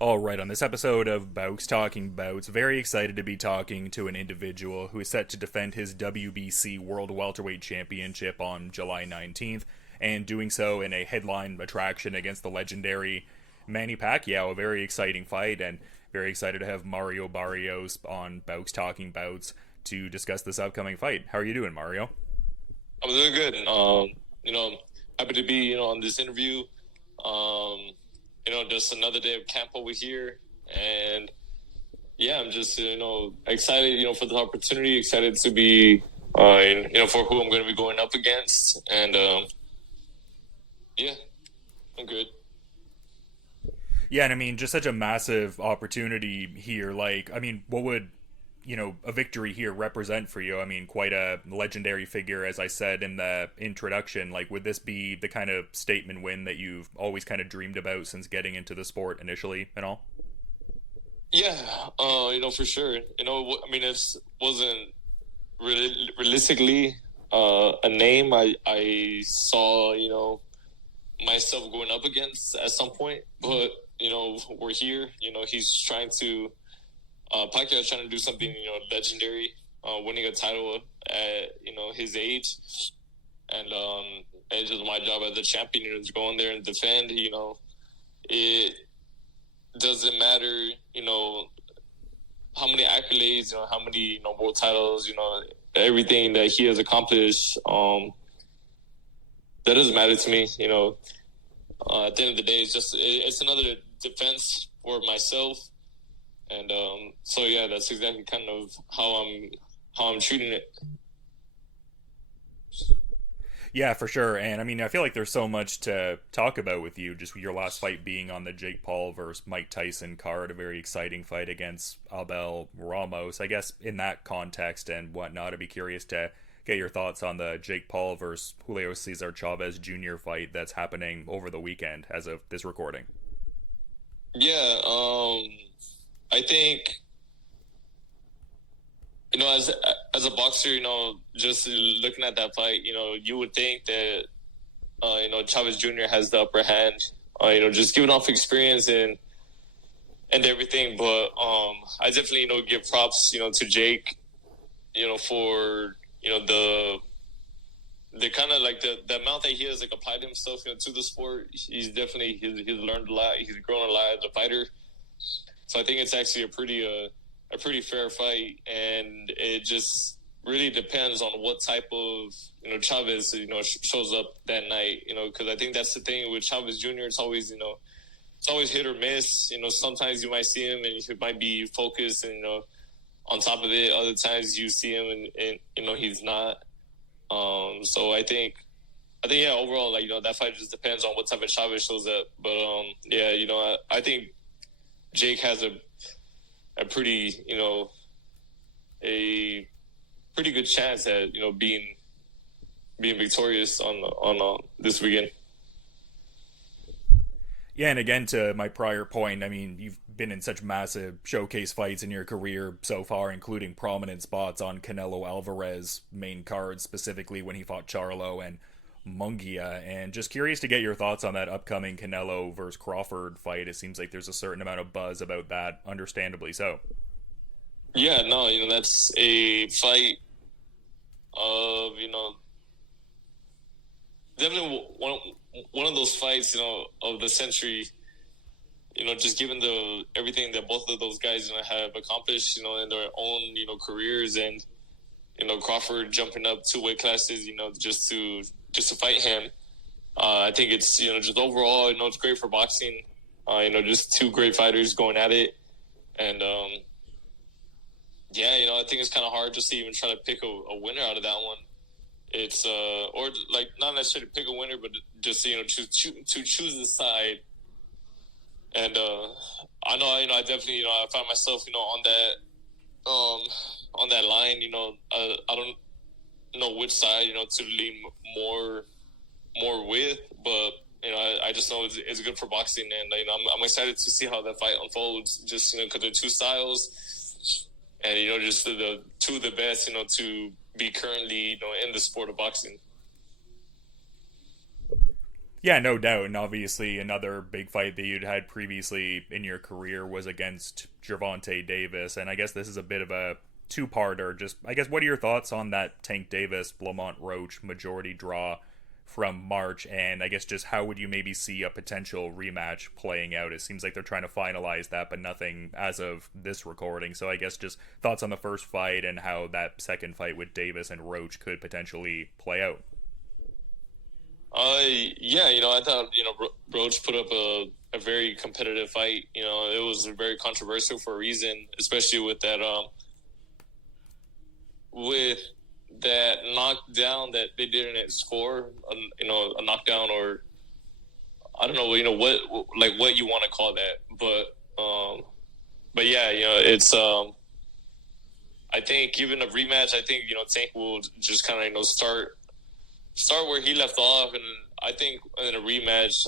All right, on this episode of Bowks Talking Bouts, very excited to be talking to an individual who is set to defend his WBC World Welterweight Championship on July 19th, and doing so in a headline attraction against the legendary Manny Pacquiao. A very exciting fight, and very excited to have Mario Barrios on Bowks Talking Bouts to discuss this upcoming fight. How are you doing, Mario? I'm doing good. Happy to be, on this interview. Just another day of camp over here. And yeah, I'm just, excited, for the opportunity, excited to be, for who I'm going to be going up against. And yeah, I'm good. Yeah, and I mean, just such a massive opportunity here. What would a victory here represent for you? I mean, quite a legendary figure, as I said in the introduction. Like, would this be the kind of statement win that you've always kind of dreamed about since getting into the sport initially and all? Yeah, for sure. It wasn't realistically a name I saw, myself going up against at some point. But, we're here. He's trying to Pacquiao trying to do something, legendary, winning a title at, his age. And it's just my job as a champion, to go in there and defend. It doesn't matter, how many accolades, how many, world titles, everything that he has accomplished. That doesn't matter to me, at the end of the day, it's another defense for myself. And so yeah, that's exactly kind of how I'm treating it. Yeah, for sure. And I mean, I feel like there's so much to talk about with you. Just your last fight being on the Jake Paul versus Mike Tyson card, a very exciting fight against Abel Ramos. I guess in that context and whatnot, I'd be curious to get your thoughts on the Jake Paul versus Julio Cesar Chavez Jr. fight that's happening over the weekend as of this recording. Yeah, I think, as a boxer, just looking at that fight, you would think that, Chavez Jr. has the upper hand, just giving off experience and everything. But I definitely, give props, to Jake, for, the kind of like the amount that he has like applied himself, to the sport. He's learned a lot. He's grown a lot as a fighter. So I think it's actually a pretty fair fight, and it just really depends on what type of Chavez shows up that night. Because I think that's the thing with Chavez Jr. It's always hit or miss. Sometimes you might see him and he might be focused and on top of it. Other times you see him and he's not. So I think yeah, overall that fight just depends on what type of Chavez shows up. But yeah, I think Jake has a pretty, a pretty good chance at, being victorious on this weekend. Yeah, and again, to my prior point, I mean, you've been in such massive showcase fights in your career so far, including prominent spots on Canelo Alvarez main cards, specifically when he fought Charlo and Mungia. And just curious to get your thoughts on that upcoming Canelo versus Crawford fight. It seems like there's a certain amount of buzz about that, understandably so. Yeah, no, that's a fight of, definitely one of those fights, of the century, just given everything that both of those guys, have accomplished, in their own, careers, and, Crawford jumping up 2 weight classes, just to fight him. I think it's, just overall, it's great for boxing. Just 2 great fighters going at it. And, yeah, I think it's kind of hard just to even try to pick a winner out of that one. It's, or like not necessarily pick a winner, but just, to choose the side. And, I know, I definitely, I find myself, on that line, I don't know which side, to lean more with, but I just know it's good for boxing, and I'm excited to see how that fight unfolds. Just because they're 2 styles, and just the 2 of the best, to be currently in the sport of boxing. Yeah, no doubt. And obviously, another big fight that you'd had previously in your career was against Gervonta Davis. And I guess this is a bit of a two-parter. Just, I guess, what are your thoughts on that Tank Davis Lamont Roach majority draw from March? And I guess just how would you maybe see a potential rematch playing out? It seems like they're trying to finalize that, but nothing as of this recording. So I guess just thoughts on the first fight and how that second fight with Davis and Roach could potentially play out. Yeah, I thought Roach put up a very competitive fight. It was very controversial for a reason, especially with that knockdown that they didn't score. A knockdown, or I don't know, what you want to call that, but yeah, it's I think given a rematch, I think Tank will just kind of start where he left off, and I think in a rematch,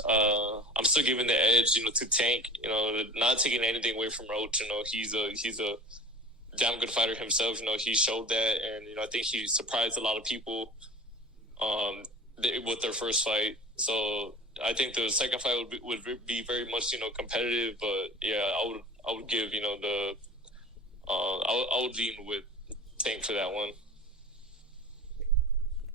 I'm still giving the edge, to Tank. Not taking anything away from Roach. He's a damn good fighter himself. He showed that, and I think he surprised a lot of people with their first fight. So I think the second fight would be very much competitive. But yeah, I would give I would lean with Tank for that one.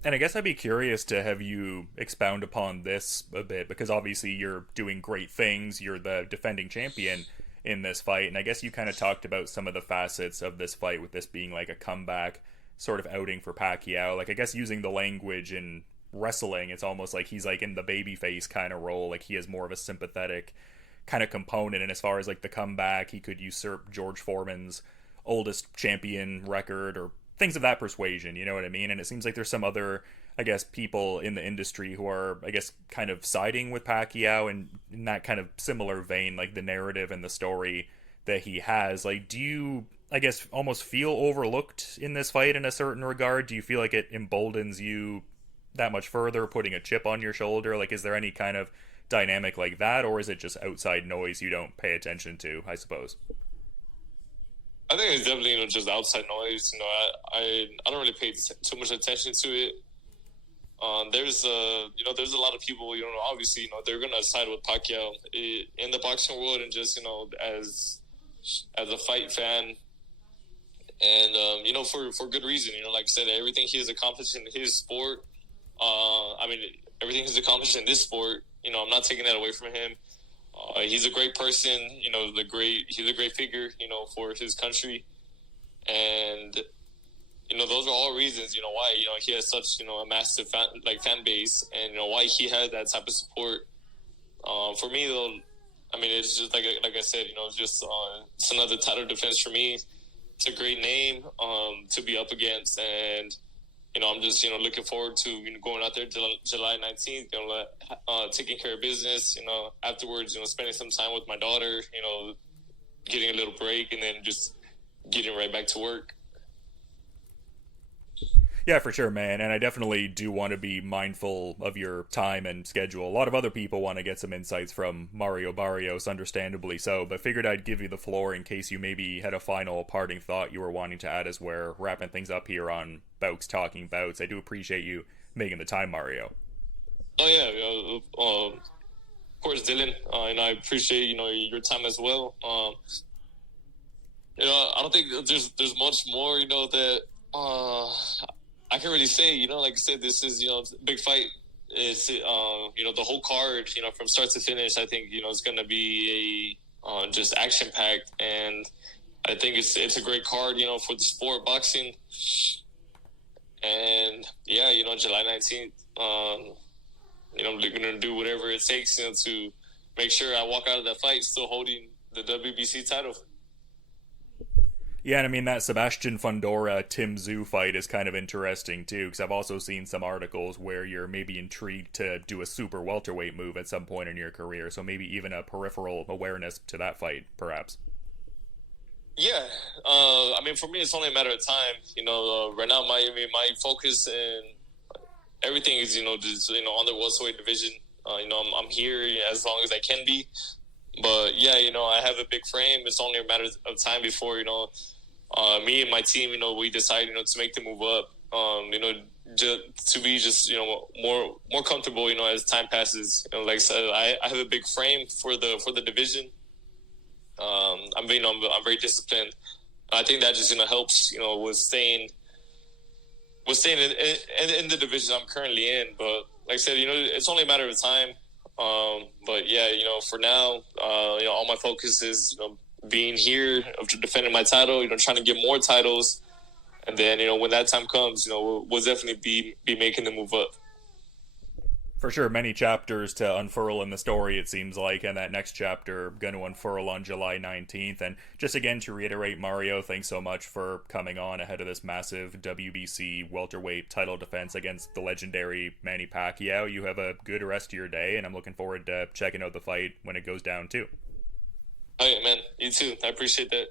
And I guess I'd be curious to have you expound upon this a bit, because obviously you're doing great things. You're the defending champion in this fight. And I guess you kind of talked about some of the facets of this fight, with this being like a comeback sort of outing for Pacquiao. Like, I guess using the language in wrestling, it's almost like he's like in the babyface kind of role. Like, he has more of a sympathetic kind of component. And as far as like the comeback, he could usurp George Foreman's oldest champion record or things of that persuasion, you know what I mean? And it seems like there's some other, I guess, people in the industry who are, I guess, kind of siding with Pacquiao, and in that kind of similar vein, like the narrative and the story that he has. Like, do you, I guess, almost feel overlooked in this fight in a certain regard? Do you feel like it emboldens you that much further, putting a chip on your shoulder? Like, is there any kind of dynamic like that, or is it just outside noise you don't pay attention to, I suppose? I think it's definitely just outside noise. I don't really pay too much attention to it. There's there's a lot of people, obviously, they're gonna side with Pacquiao in the boxing world, and just as a fight fan, and for good reason. Like I said, everything he has accomplished in his sport. Everything he's accomplished in this sport. I'm not taking that away from him. He's a great person, he's a great figure, for his country. And, those are all reasons, why, he has such, a massive fan base, and, why he has that type of support. For me, though, it's just like I said, it's another title defense for me. It's a great name to be up against, and I'm just looking forward to going out there July 19th, taking care of business. Afterwards, spending some time with my daughter. Getting a little break, and then just getting right back to work. Yeah, for sure, man. And I definitely do want to be mindful of your time and schedule. A lot of other people want to get some insights from Mario Barrios, understandably so, but figured I'd give you the floor in case you maybe had a final parting thought you were wanting to add as we're wrapping things up here on Bowks Talking Bouts. I do appreciate you making the time, Mario. Oh, yeah. Of course, Dylan. And I appreciate, your time as well. I don't think there's much more, that I can really say. Like I said, this is, big fight. It's, the whole card, from start to finish, I think, it's going to be just action-packed. And I think it's a great card, for the sport, boxing. And, yeah, July 19th, I'm going to do whatever it takes, to make sure I walk out of that fight still holding the WBC title. Yeah, and that Sebastian Fundora-Tim Tszyu fight is kind of interesting, too, because I've also seen some articles where you're maybe intrigued to do a super welterweight move at some point in your career, so maybe even a peripheral awareness to that fight, perhaps. Yeah. For me, it's only a matter of time. Right now, my focus and everything is, just, on the welterweight division. I'm here as long as I can be. But, yeah, I have a big frame. It's only a matter of time before, me and my team, we decide, to make the move up. to be just more comfortable, as time passes. Like I said, I have a big frame for the division. I'm very disciplined. I think that just helps with staying in the division I'm currently in. But like I said, it's only a matter of time. But yeah, for now, all my focus is being here, defending my title, trying to get more titles. And then, when that time comes, we'll definitely be making the move up. For sure, many chapters to unfurl in the story, it seems like, and that next chapter going to unfurl on July 19th. And just again to reiterate, Mario, thanks so much for coming on ahead of this massive WBC welterweight title defense against the legendary Manny Pacquiao. You have a good rest of your day, and I'm looking forward to checking out the fight when it goes down, too. All right, man. You too. I appreciate that.